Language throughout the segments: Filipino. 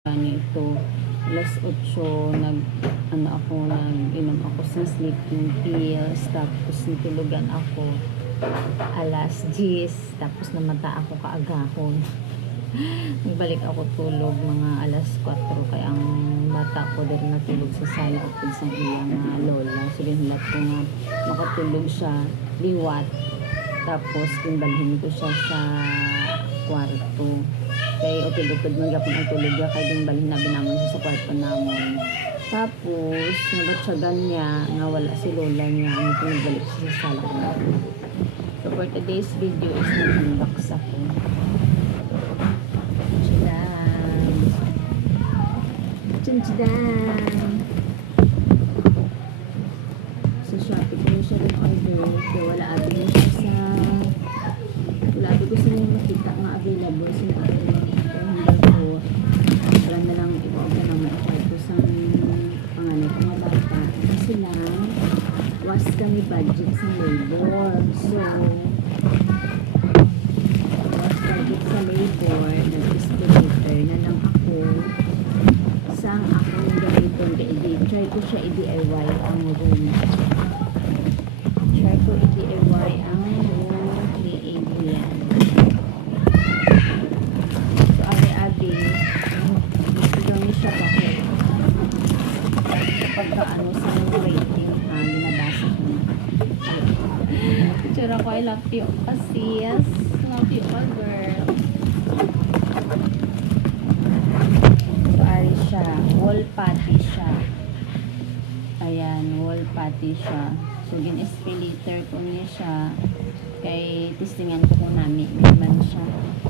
Ito, alas 8, nag-inom ako sa sleeping pills, tapos nitulugan ako alas 10, tapos namata ako kaagahon. Nagbalik ako tulog mga alas 4, kaya ang bata ko din natulog sa sala o sa iyang lola. So, ginhilat ko nga makatulog siya, liwat. Tapos, pinbalhin ko siya sa kwarto. Kaya upid-upid magyapon ang tulog niya, kaya din balhin na binamon siya sa kwarto namon. Tapos, nabatsagan niya nga wala si lola niya, ang pinagbalik siya sa sala ko. So, for today's video is nag-unbox ako. Tchan-tchan! Sa Shopee ko niya siya rin order, kaya wala abin niya siya wala abin ko siya makita nga available sa mga wala na lang i-order ng mga kwarto sa panganay ko mga bata. Kasi lang, was kami budget sa labor. So, was budget sa labor, nag-estimator na lang ako sang akong gamiton try ko siya i-DIY ang room. Try ko i-DIY ang room ni Adrian. So, abi-abi, gusto daw niya siya bakit pagkaano sa rating, binabasa ko na. Tsura ko, I love you kasi, yes, love you all, girl. So, ari siya, wall patty siya. Ayan, wall patty siya. So, gin-espelator ko niya siya. Kay testingan ko kung namin naman siya.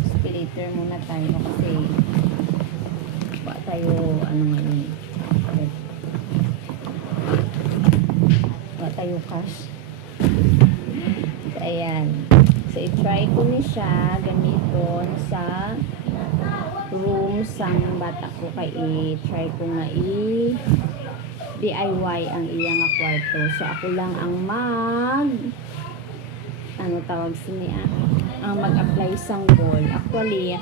Espelator muna tayo kasi pa tayo, ngayon. Pa tayo cash. So, ayan. So, i-try ko niya siya gamiton sa room sang bata ko. Kay i-try ko nga DIY ang iyang kwarto. So, ako lang ang tawag siya ang mag-apply sang wall. Actually,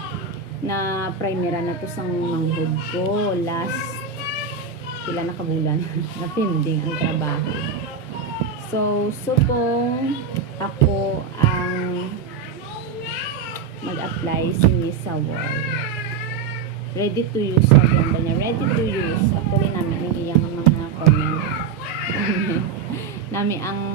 na primera na to sang manghud ko. Last, pila na kabulan, na pending ang trabaho. So, supong ako ang mag-apply sa wall. Ready to use sa ganda niya. Ready to use. Actually, namin ang iyang mga comment. Nami ang